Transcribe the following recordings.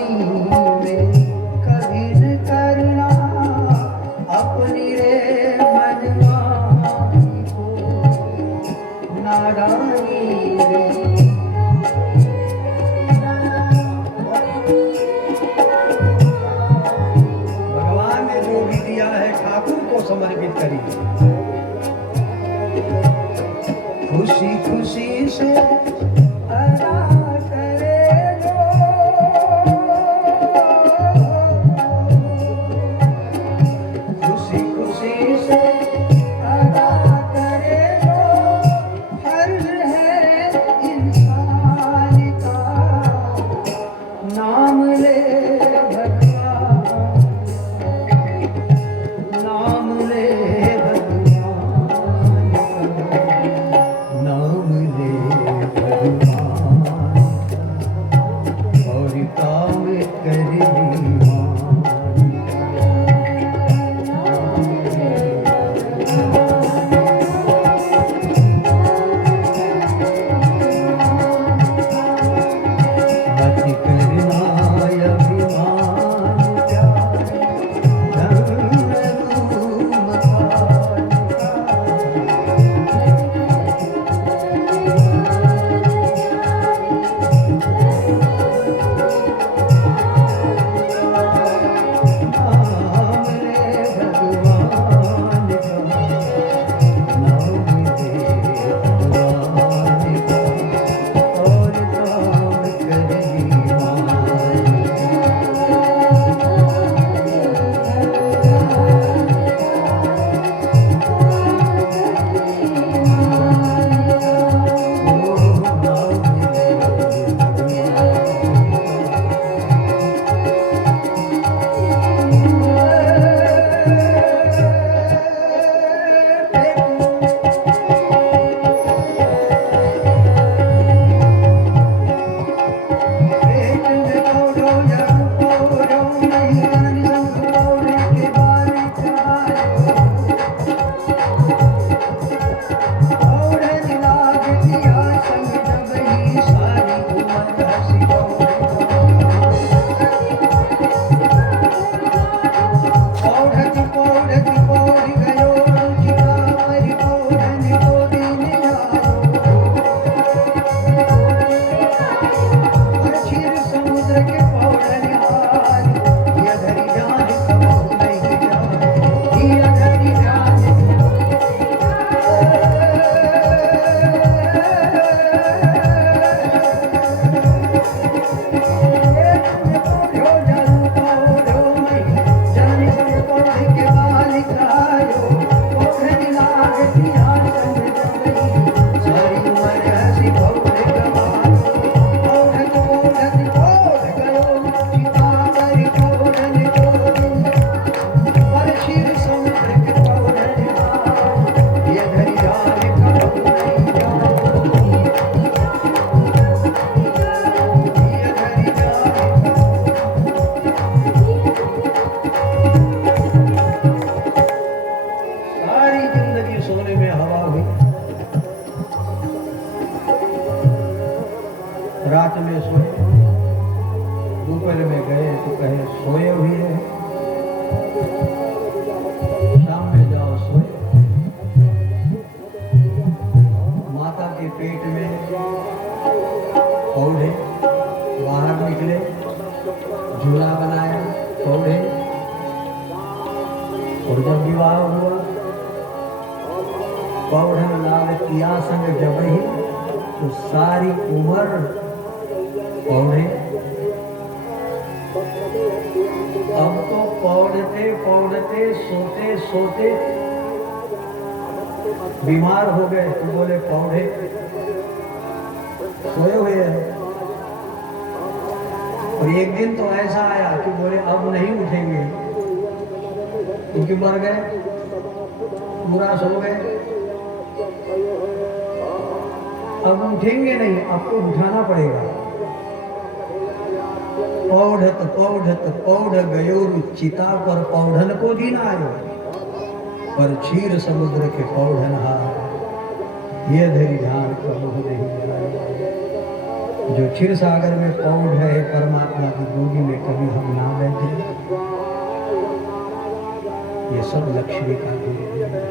नादानी में कभी न करना अपनी रे मनमानी को, नादानी में। भगवान ने जो भी दिया है ठाकुर को समर्पित करिए, खुशी खुशी से अदा करे जो, खुशी खुशी से अदा करे जो, फर्ज है इंसान का, नाम ले भगवान, नाम ले भगवान का, नाम ले भगवान और काम कर रात में सोए, दोपहर में गए तो कहे सोए हुए हैं, शाम में जाओ सोए। माता के पेट में पौधे बाहर निकले, झूला बनाया पौधे, और जब विवाह हुआ पौधन लाल किया संग जब ही, तो सारी उम्र पौधे। अब तो पौधते पौधते सोते सोते बीमार हो गए, तो बोले पौधे सोए हुए हैं। और एक दिन तो ऐसा आया कि बोले अब नहीं उठेंगे, क्योंकि मर गए, पूरा सो गए, अब उठेंगे नहीं, आपको उठाना पड़ेगा। पौढ़त पौढ़त पौढ़ गयो चिता पर, पौढ़न को दिन आयो पर क्षीर समुद्र के पौढ़न हार, ये धरी ध्यान करो नहीं। जो क्षीर सागर में पौढ़ है परमात्मा की गोदी में सब लक्ष्मी का दूध है।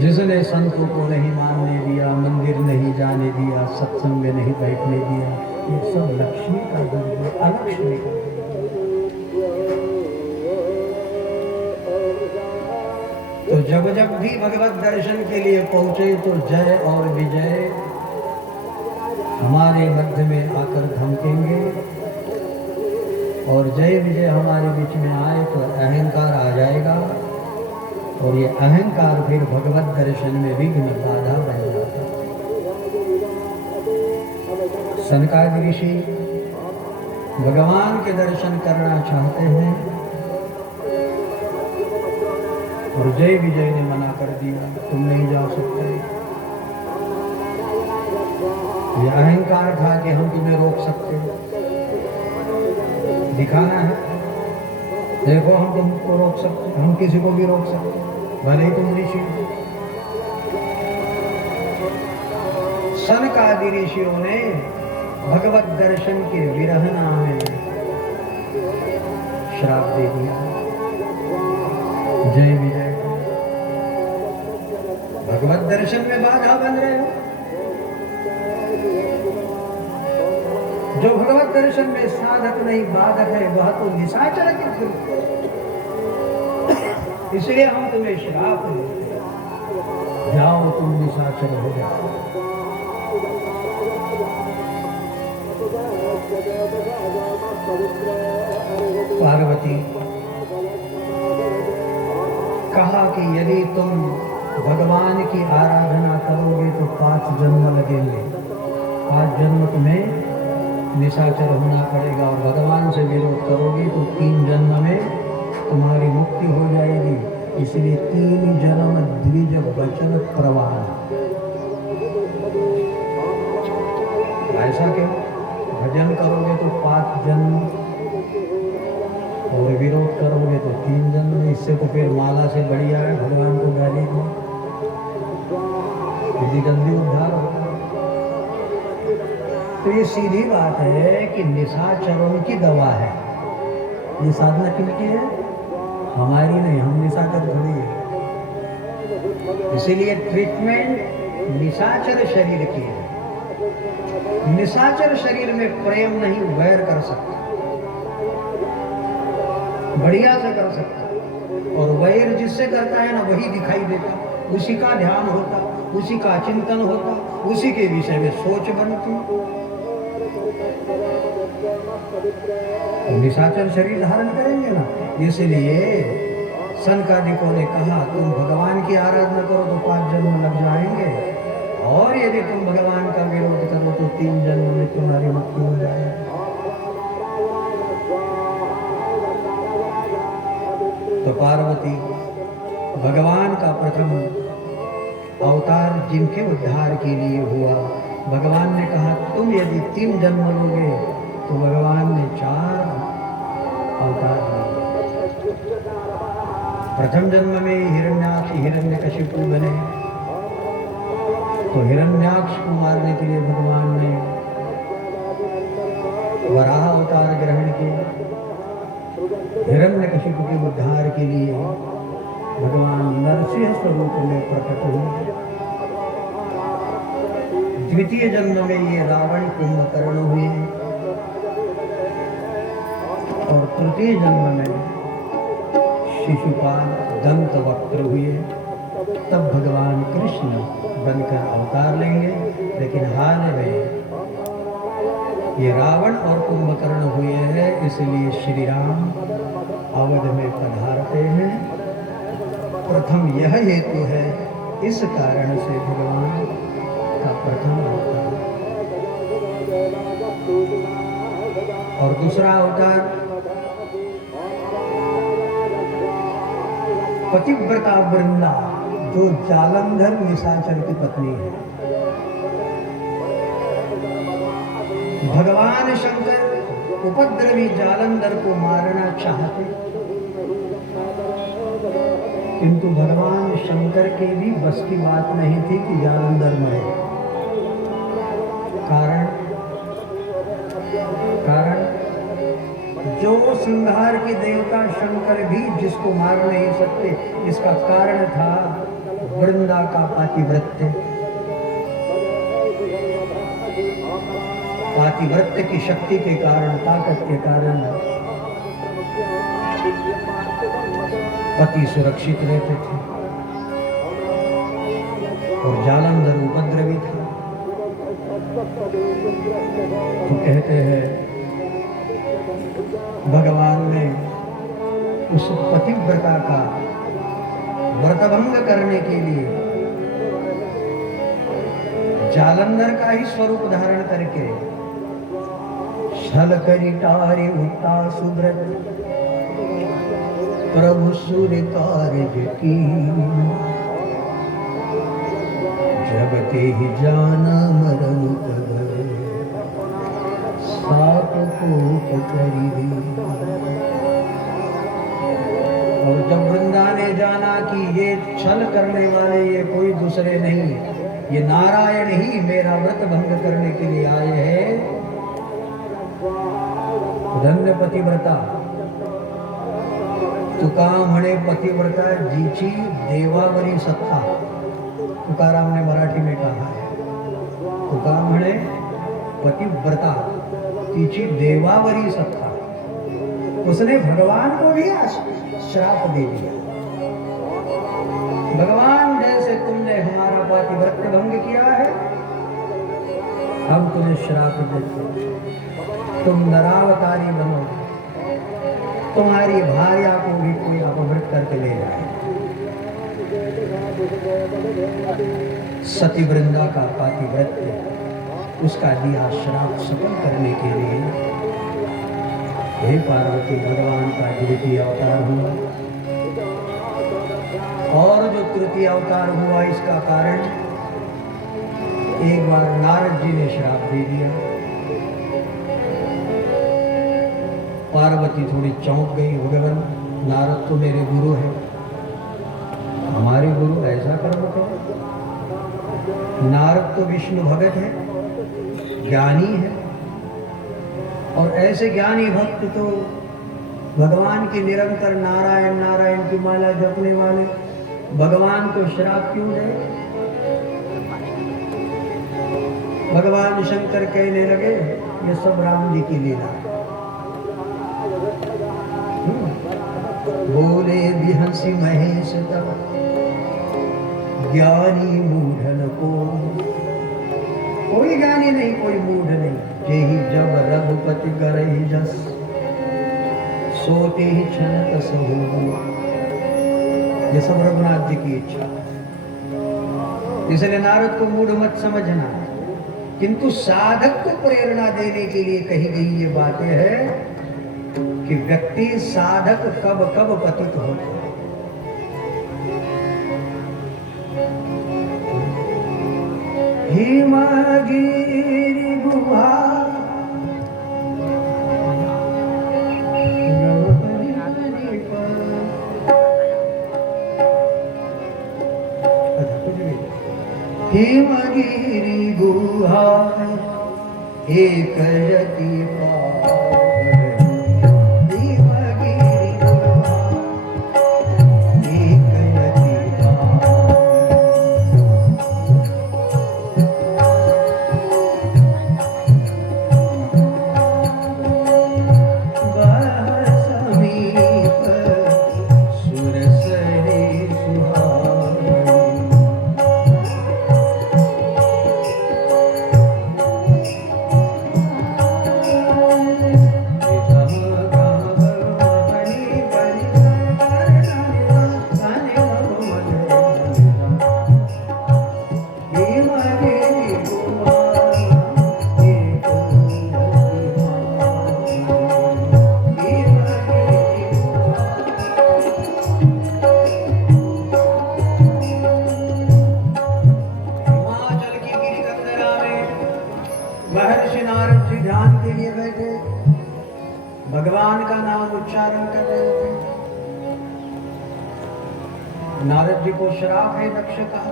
जिसने संतों को नहीं मानने दिया, मंदिर नहीं जाने दिया, सत्संग में नहीं बैठने दिया, ये सब लक्ष्मी का दूध है, अलक्ष्मी का दूध है। तो जब जब भी भगवत दर्शन के लिए पहुंचे तो जय और विजय हमारे मध्य में आकर धमकेंगे, और जय विजय हमारे बीच में आए तो अहंकार आ जाएगा, और ये अहंकार फिर भगवत दर्शन में विघ्न बाधा बन जाता है। सनकादि ऋषि भगवान के दर्शन करना चाहते हैं और जय विजय ने मना कर दिया, तुम नहीं जा सकते। ये अहंकार था कि हम तुम्हें रोक सकते, दिखाना है, देखो हम तुमको रोक सकते, हम किसी को भी रोक सकते, भले ही तुम ऋषि। सनकादि ऋषियों ने भगवत दर्शन के विरहना में श्राप दे दिया। जय विजय, भगवत दर्शन में बाधा बन रहे हो। जो भगवत दर्शन में साधक नहीं बाधक है वह तो निशाचर के फिर, इसलिए हम तुम्हें श्राप देते, जाओ तुम निशाचर हो जाओ। पार्वती कहा कि यदि तुम भगवान की आराधना करोगे तो 5 जन्म लगेंगे, 5 जन्म तुम्हें निशाचर होना पड़ेगा, और भगवान से विरोध करोगे तो 3 जन्म में तुम्हारी मुक्ति हो जाएगी। इसलिए 3 जन्म द्विज वचन प्रवाह। ऐसा क्यों? भजन करोगे तो 5 जन्म और विरोध करोगे तो 3 जन्म। इससे तो फिर माला से बढ़िया है भगवान को गाली दो, यदि जल्दी उद्धार होता। तो ये सीधी बात है कि निशाचरों की दवा है। ये साधना किनकी है? हमारी नहीं, हम निशाचर थोड़ी है। इसीलिए ट्रीटमेंट निशाचर शरीर की है। निशाचर शरीर में प्रेम नहीं, वैर कर सकता, बढ़िया से कर सकता, और वैर जिससे करता है ना वही दिखाई देता, उसी का ध्यान होता, उसी का चिंतन होता, उसी के विषय में सोच बनती। निशाचर शरीर धारण करेंगे ना, इसलिए सनकादिकों ने कहा तुम भगवान की आराधना करो तो 5 जन्म लग जाएंगे, और यदि तुम भगवान का विरोध करो तो 3 जन्म में तुम्हारी मुक्ति हो जाएगी। तो पार्वती भगवान का प्रथम अवतार जिनके उद्धार के लिए हुआ, भगवान ने कहा तुम यदि 3 जन्म लोगे तो भगवान ने 4 अवतार लिए। प्रथम जन्म में हिरण्याक्ष हिरण्यकशिपु बने, तो हिरण्याक्ष को मारने के लिए भगवान ने वराह अवतार ग्रहण किया। हिरण्यकशिपु के उद्धार के लिए भगवान नरसिंह स्वरूप में प्रकट हुए। द्वितीय जन्म में ये रावण कुंभकर्ण हुए, और तृतीय जन्म में शिशुपाल दंतवक्त्र हुए। तब भगवान कृष्ण बनकर अवतार लेंगे, लेकिन हाल में ये रावण और कुंभकर्ण हुए हैं, इसलिए श्री राम अवध में पधारते हैं। प्रथम यह हेतु है, इस कारण से भगवान का प्रथम अवतार। और दूसरा अवतार पतिव्रता वृंदा, जो जालंधर निशाचर की पत्नी है। भगवान शंकर उपद्रवी जालंधर को मारना चाहते, किंतु भगवान शंकर के भी बस की बात नहीं थी कि जालंधर मरे। कारण जो संहार के देवता शंकर भी जिसको मार नहीं सकते, इसका कारण था वृंदा का पातिव्रत्य। पातिव्रत्य की शक्ति के कारण, ताकत के कारण पति सुरक्षित रहते थे और जालंधर उपद्रवी था। तो कहते हैं भगवान ने उस पतिव्रता का व्रतभंग करने के लिए जालंधर का ही स्वरूप धारण करके छल करी टारे उठा सुब्रत प्रभु सूर्य कार्य की जगते ही जाना मरण पद साप कोप करी। और जब वृंदा ने जाना कि ये छल करने वाले ये कोई दूसरे नहीं, ये नारायण ही मेरा व्रत भंग करने के लिए आए हैं, धन्य पतिव्रता। तुका म्हणे पतिव्रता जीची देवावरी सत्ता, तुकाराम ने मराठी में कहा है। तुका म्हणे पतिव्रता तीची देवावरी सत्ता। उसने भगवान को भी श्राप दे दिया। भगवान जैसे तुमने हमारा पातिव्रत्य भंग किया है, हम तुम्हें श्राप देते, तुम नरावतारी बनो, तुम्हारी भार्या को भी कोई अपहृत करके ले जाए। सती वृंदा का पातिव्रत्य, उसका दिया श्राप सफल करने के लिए हे पार्वती भगवान का द्वितीय अवतार हुआ। और जो तृतीय अवतार हुआ इसका कारण एक बार नारद जी ने श्राप दे दिया। पार्वती थोड़ी चौंक गई, भगवान नारद तो मेरे गुरु है, हमारे गुरु ऐसा कर्म करे। नारद तो विष्णु भगत है, ज्ञानी है, और ऐसे ज्ञानी भक्त तो भगवान की निरंतर नारायण नारायण की माला जपने वाले भगवान को श्राप क्यों दे? भगवान शंकर कहने लगे ये सब राम जी की लीला। बोले बिहंसी महेश तब ज्ञानी मूढ़न को, कोई ज्ञानी नहीं, कोई मूढ़ नहीं। जेहि जब रघुपति करहि जस, सोते ही क्षण तस हो। ये सब रघुनाथ जी की इच्छा, इसलिए नारद को मूढ़ मत समझना, किंतु साधक को प्रेरणा देने के लिए कही गई ये बातें हैं कि व्यक्ति साधक कब कब पतित होता है। हिमगिरि गुहा हिमगिरि गुहा एक यति महर्षि नारद जी ध्यान के लिए बैठे, भगवान का नाम उच्चारण कर रहे थे। नारद जी को श्राप है दक्ष का,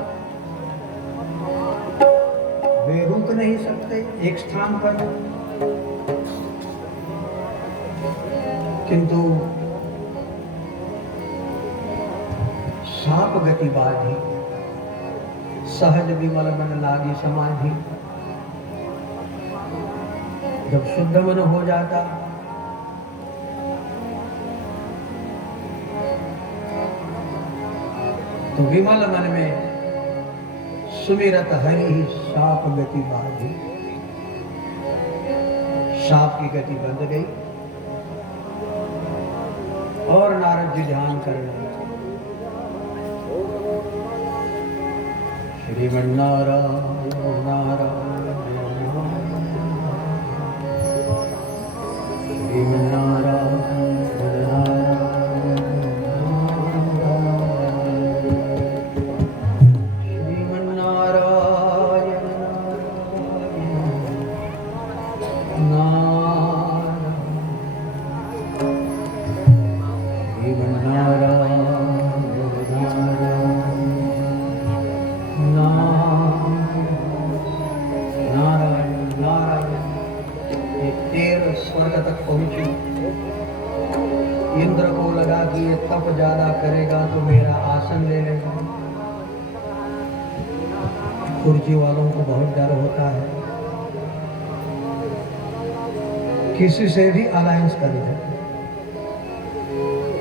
वे रुक नहीं सकते एक स्थान पर। किंतु साप गति बाधी, सहज विमल मन लागी समाधि। जब शुद्ध मन हो जाता तो विमल मन में सुमिरत हरि साप गति बाधी। साप की गति बंद गई और नारद जी ध्यान करने लगे। श्रीमन्नारायण नारायण श्रीमन्नारायण इंद्र को लगा कि ये तप ज्यादा करेगा तो मेरा आसन ले लेगा। कुर्सी वालों को बहुत डर होता है, किसी से भी अलायंस कर दे,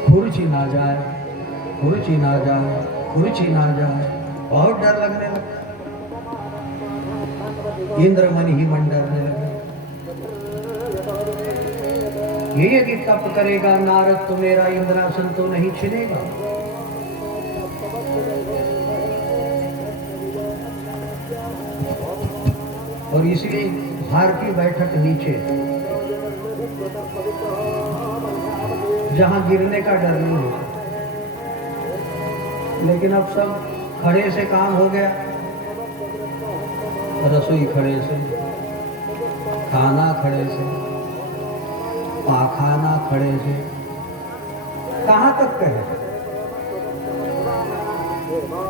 कुर्सी ना जाए, कुर्सी ना जाए, कुर्सी ना जाए, बहुत डर लगने लगा। इंद्र मन ही मन डरने लगे। ये यदि तप करेगा नारद तो मेरा इंद्रासन तो नहीं छिनेगा। और इसलिए भारतीय बैठक नीचे, जहां गिरने का डर नहीं होता। लेकिन अब सब खड़े से काम हो गया, रसोई खड़े से, खाना खड़े से, पाखाना खड़े से, कहां तक कहे,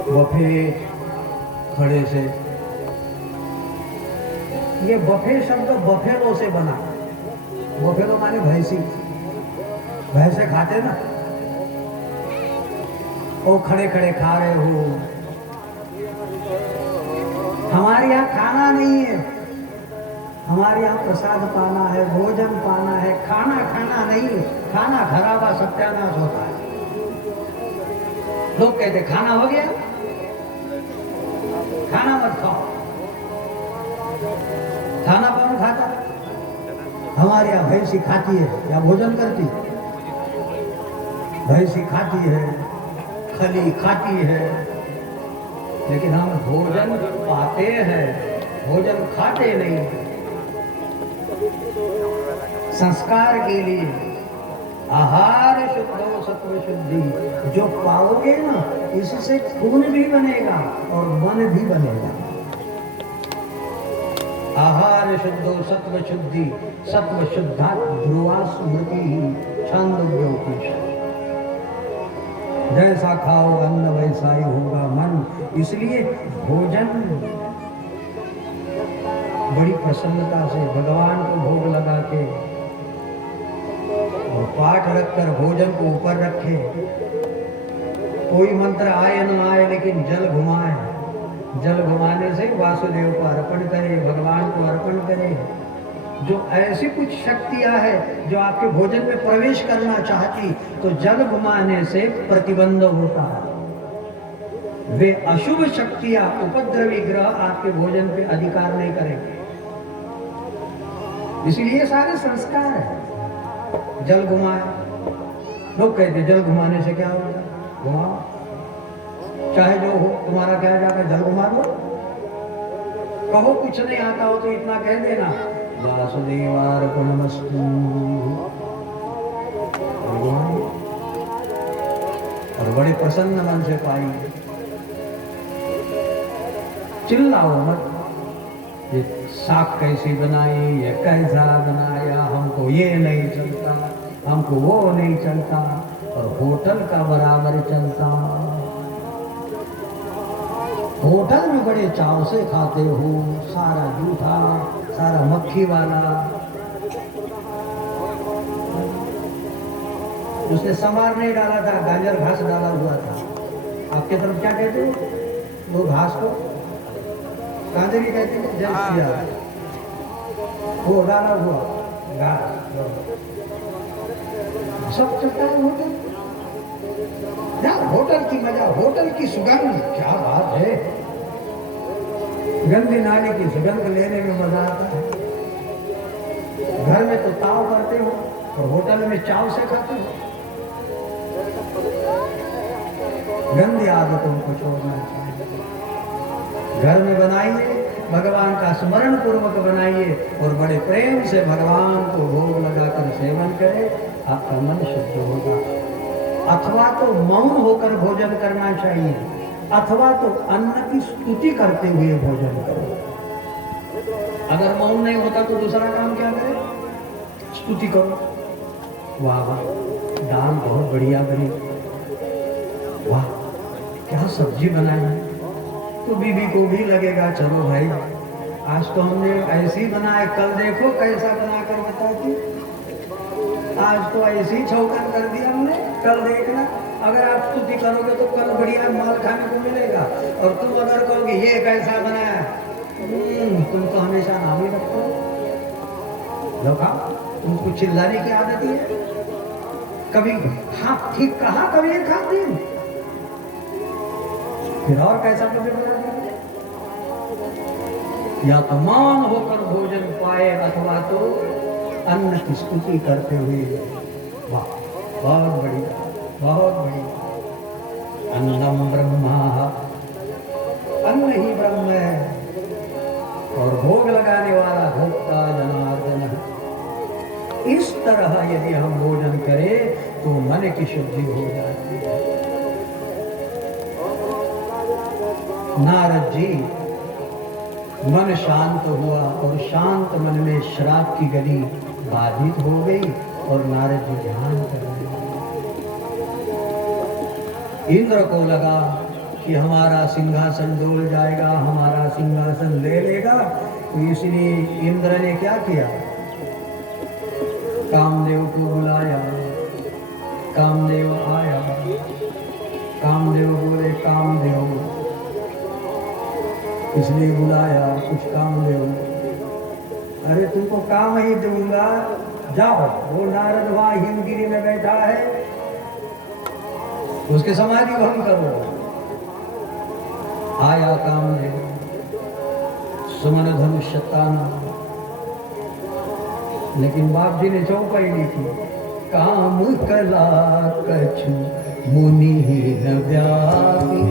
बफे खड़े से। ये बफे शब्द बफेलो से बना। बफेलो माने भैंसी, भैंसे खाते ना, वो खड़े खड़े खा रहे हो। हमारे यहाँ खाना नहीं है, हमारे यहाँ प्रसाद पाना है, भोजन पाना है, खाना खाना नहीं। खाना खराबा सत्यानाश होता है। लोग कहते खाना हो गया, खाना मत खाओ। खाना कौन खाता? हमारे यहाँ भैंसी खाती है या भोजन करती? भैंसी खाती है, खली खाती है, लेकिन हम भोजन पाते हैं, भोजन खाते नहीं। संस्कार के लिए आहार शुद्धो सत्व शुद्धि, जो पाओगे ना इससे खून भी बनेगा और मन भी बनेगा। आहार शुद्धो सत्व शुद्धि, सत्व शुद्धा ध्रुवा स्मृति छंद ज्योतिष। जैसा खाओ अन्न वैसा ही होगा मन। इसलिए भोजन बड़ी प्रसन्नता से भगवान को भोग लगा के और पाठ रखकर भोजन को ऊपर रखे। कोई मंत्र आए न आए लेकिन जल घुमाए, जल घुमाने से वासुदेव को अर्पण करे, भगवान को अर्पण करे। जो ऐसी कुछ शक्तियां है जो आपके भोजन में प्रवेश करना चाहती, तो जल घुमाने से प्रतिबंध होता है। वे अशुभ शक्तियां, उपद्रवी ग्रह आपके भोजन पे अधिकार नहीं करेंगे। इसलिए सारे संस्कार है। जल घुमाए, लोग कहते जल घुमाने से क्या होगा? घुमाओ, चाहे जो हो, तुम्हारा क्या जाकर जल घुमा दो। कहो कुछ नहीं आता हो तो इतना कह देना, वासुदेवार्पणमस्तु, और बड़े प्रसन्न मन से पाएंगे। चिल्लाओ मत, ये साग कैसी बनाई, ये कैसा बनाया, हमको ये नहीं चलता, हमको वो नहीं चलता, और होटल का बराबर चलता। होटल में बड़े चाव से खाते हो, सारा जूठा, सारा मक्खी वाला। उसने समार नहीं डाला था, गाजर घास डाला हुआ था। आपके तरफ क्या कहते हो वो घास को? गाजर ही कहते हैं। जय श्री राम। वो डाला हुआ घास सब चलता है होटल। यार होटल की मजा, होटल की सुगंध क्या बात है। गंदी नाली की सुगंध लेने में मजा आता है। घर में तो ताव करते हो और होटल में चाव से खाते हो। गंदी आदतों को छोड़ना चाहिए। घर में बनाइए, भगवान का स्मरण पूर्वक बनाइए और बड़े प्रेम से भगवान को भोग लगाकर सेवन करें, आपका मन शुद्ध होगा। अथवा तो मौन होकर भोजन करना चाहिए, अथवा तो अन्न की स्तुति करते हुए भोजन करो। अगर मौन नहीं होता तो दूसरा काम क्या करें? स्तुति करो। वाह वाह, दाल बहुत बढ़िया बनी, वाह क्या सब्जी बनाई। तो बीवी को भी लगेगा चलो भाई आज तो हमने ऐसी बनाए, कल देखो कैसा बनाकर बताती। आज तो ऐसी छौकन कर दिया हमने, कल देखना। अगर आप स्तुति करोगे तो कल बढ़िया माल खाने को मिलेगा। और तुम अगर कहोगे ये कैसा बनाया, तुम तो हमेशा नाम ही रखते हो। लोग तुमको चिल्लाने की आदत ही है। कभी हाँ ठीक कहा, कभी एक हाथ दिन, फिर और कैसा मुझे बना दिया। या तो मौन होकर भोजन पाए, अथवा तो अन्न की स्तुति करते हुए। वाह बहुत बढ़िया, बहुत बढ़िया। अन्नम ब्रह्मा, अन्न ही ब्रह्म है और भोग लगाने वाला भोक्ता जनार्दन है। इस तरह यदि हम भोजन करें तो मन की शुद्धि हो जाती है। नारद जी मन शांत हुआ और शांत मन में श्राप की गली बाधित हो गई और नारद जी ध्यान करने लगे। इंद्र को लगा कि हमारा सिंहासन डोल जाएगा, हमारा सिंहासन ले लेगा। तो इसलिए इंद्र ने क्या किया? कामदेव को बुलाया। कामदेव आया। कामदेव बोले कामदेव इसलिए बुलाया, कुछ काम दे। अरे तुमको काम ही दूंगा, जाओ। वो नारद वहां हिमगिरी में बैठा है, उसके समाधि भंग करो। आया कामदेव, सुमन धनुष ताना, लेकिन बाप जी ने चौपाई लिखी, काम कला कछु मुनि न व्यापी।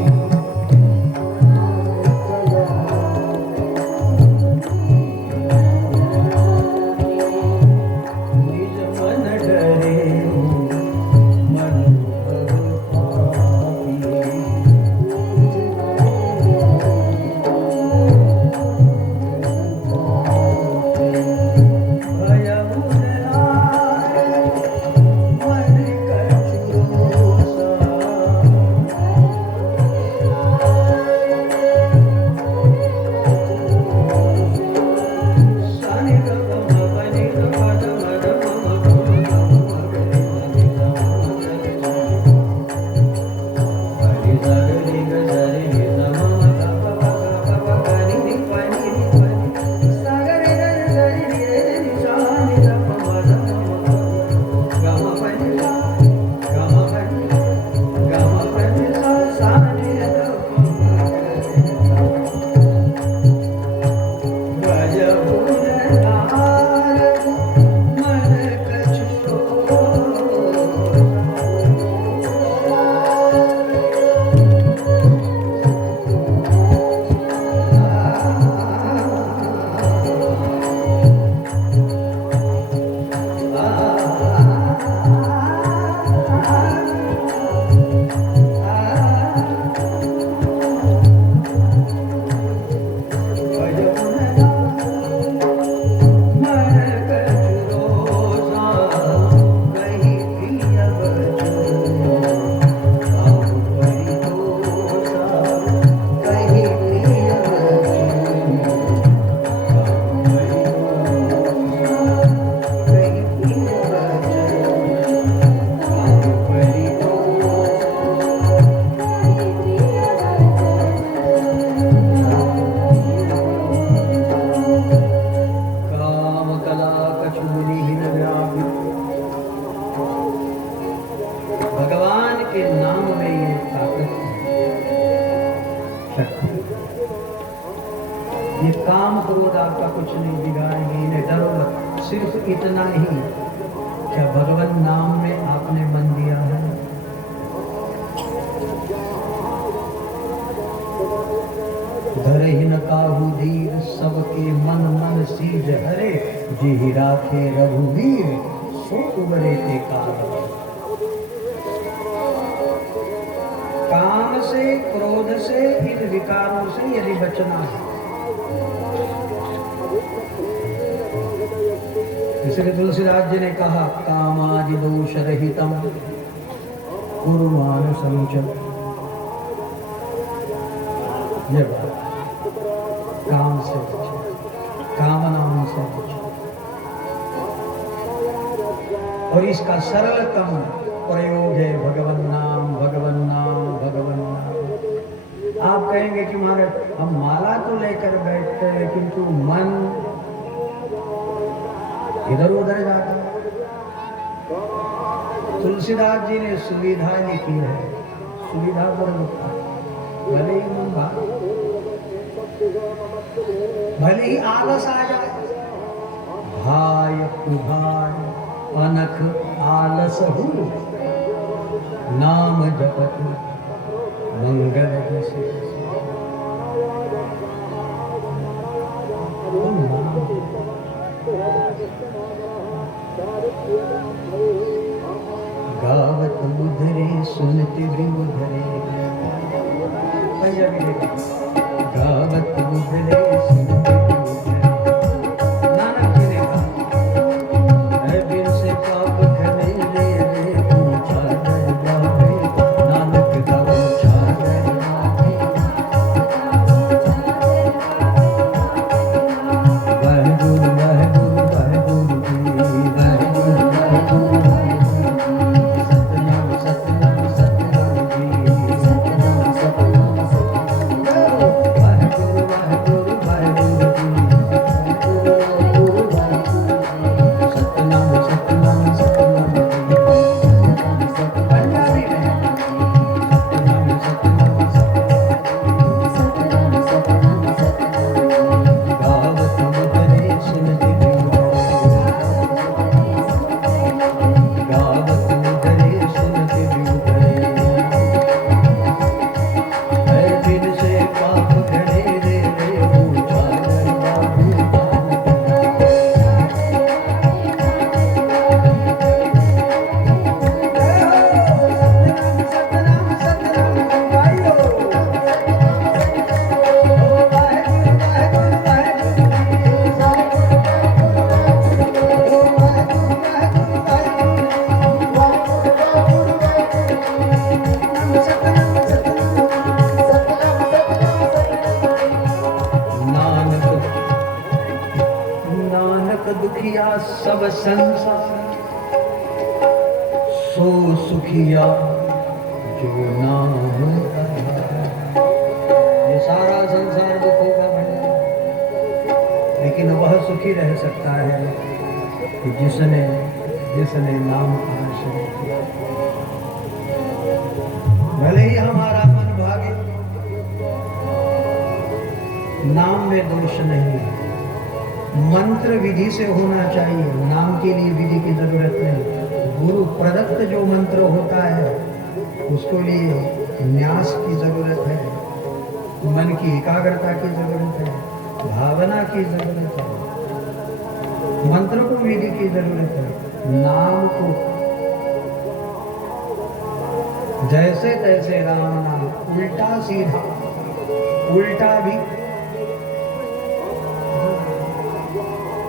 आपका कुछ नहीं बिगाड़ेंगे, इन्हें डरो मत। सिर्फ इतना ही, क्या भगवान नाम में आपने मन दिया है? धरहि न काहू धीर, सबके मन मन सीज हरे, जेहि राखे रघुवीर, सो उबरे ते काल। काम से, क्रोध से, इन विकारों से यदि बचना है, इसलिए तुलसीदास जी ने कहा कामादि दोष रहितम कुरु मानसं च। ये बात, काम से बचो, कामनाओं से बचो। और इसका सरलतम प्रयोग है भगवन नाम, भगवन नाम, भगवन नाम। आप कहेंगे कि महाराज हम माला तो लेकर बैठते हैं किंतु मन इधर उधर जाता है। तुलसीदास जी ने सुविधा लिखी है, सुविधा पर रुकता है। भले ही मन भले ही आलस आ जाए, भाय कुभाय अनख आलस हूँ, नाम जपत मंगल जैसे। गावत उधरे सुनते भी उधरे, गावत उधरे सुनते भी उधरे। नानक जी ने कहा बिन से पाप घने ले रे पूछा दरबारे, नानक का पूछा दरबारे। वाहेगुरु वाहेगुरु वाहेगुरु जी, वाहेगुरु वाहेगुरु दुखिया सब संसार, सो सुखिया जो नाम आधार। ये सारा संसार दुखों का भंडार, लेकिन वह सुखी रह सकता है कि जिसने नाम का आश्रय किया। भले ही हमारा मन भागे, नाम में दोष नहीं है। मंत्र विधि से होना चाहिए, नाम के लिए विधि की जरूरत नहीं। गुरु प्रदत्त जो मंत्र होता है उसके लिए न्यास की जरूरत है, मन की एकाग्रता की जरूरत है, भावना की जरूरत है। मंत्र को विधि की जरूरत है, नाम को जैसे तैसे राम नाम, उल्टा सीधा, उल्टा भी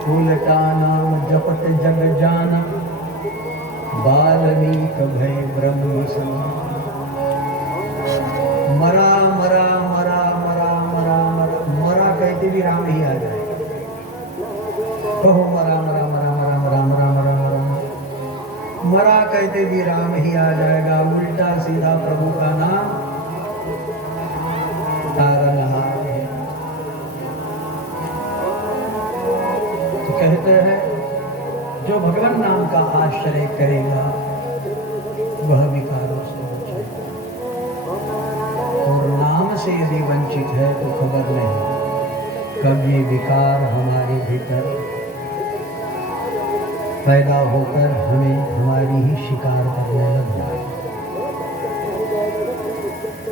उल्टा नाम जपत जग जाना, बाल्मीक भय ब्रह्म समान। मरा मरा मरा मरा मरा मरा, मरा कहते भी राम ही आ जाए। कहो मरा मरा मरा मरा मरा मरा मरा मरा, मरा कहते भी राम ही आ जाएगा। उल्टा सीधा प्रभु का नाम तारनहार है। तो कहते हैं जो भगवान नाम का आश्रय करेगा वह विकारों से बचेगा, और नाम से यदि वंचित है तो खबर नहीं। कब ये विकार हमारे भीतर पैदा होकर हमें हमारी ही शिकार करने लग जाए।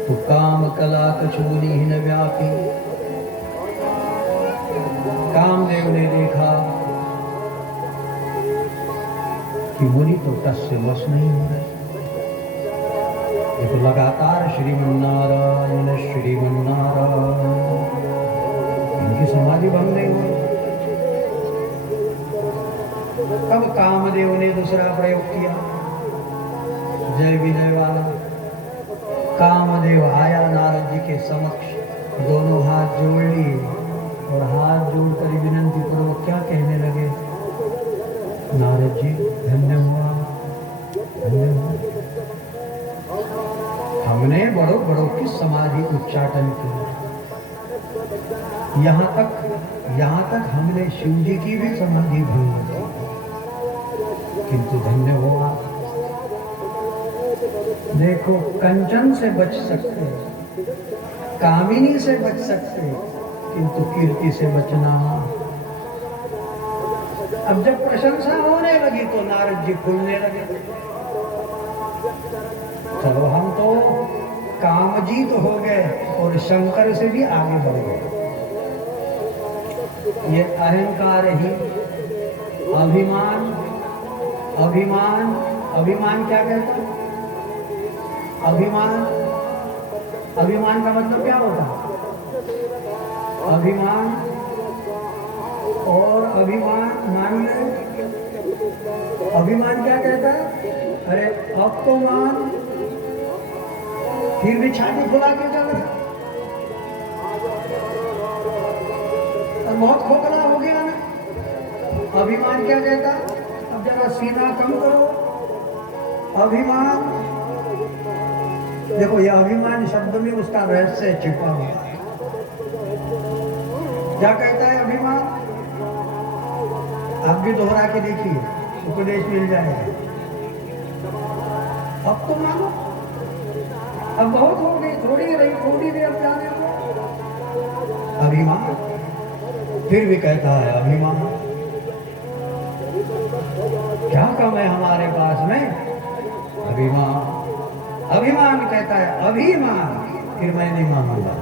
तो काम कला कछोनी ही न व्यापी, कामदेव ने देखा कि मुनि तो टस से वश नहीं हो रहे। ये तो लगातार श्रीमन्नारायण श्रीमन्नारायण, इनकी समाधि भंग नहीं हुई। तब कामदेव ने दूसरा प्रयोग किया, जय विजय वाला। कामदेव आया नारद जी के समक्ष, दोनों हाथ जोड़ लिए और हाथ जोड़कर विनंती पूर्वक क्या कहने लगे, नारद जी धन्य हुआ, धन्य हुआ। हमने बड़ों बड़ों की समाधि उच्चाटन की, यहाँ तक हमने शिव जी की भी समाधि भंग की, किंतु धन्य हुआ। देखो, कंचन से बच सकते, कामिनी से बच सकते, किंतु कीर्ति से बचना। अब जब प्रशंसा होने लगी तो नारद जी फूलने लगे। चलो, हम तो कामजीत हो गए और शंकर से भी आगे बढ़ गए। ये अहंकार ही, अभिमान, अभिमान, अभिमान क्या कहता है? अभिमान, अभिमान का मतलब क्या होता है? अभिमान और अभिमान मान ले। अभिमान क्या कहता है? अरे अब तो मान, फिर भी छाती फुला के चल रहा, और बहुत खोखला हो गया ना। अभिमान क्या कहता है? अब जरा सीना कम करो। अभिमान, देखो, ये अभिमान शब्द में उसका रहस्य छिपा हुआ है। क्या कहता है अभिमान? आप भी दोहरा के देखिए, उपदेश मिल जाएगा। अब तो मानो, अब बहुत हो गई, थोड़ी रही, थोड़ी देर अब जाने दो। अभिमान फिर भी कहता है अभिमान, क्या कम है हमारे पास में? अभिमान, अभिमान कहता है अभिमान, फिर मैं नहीं मानूंगा।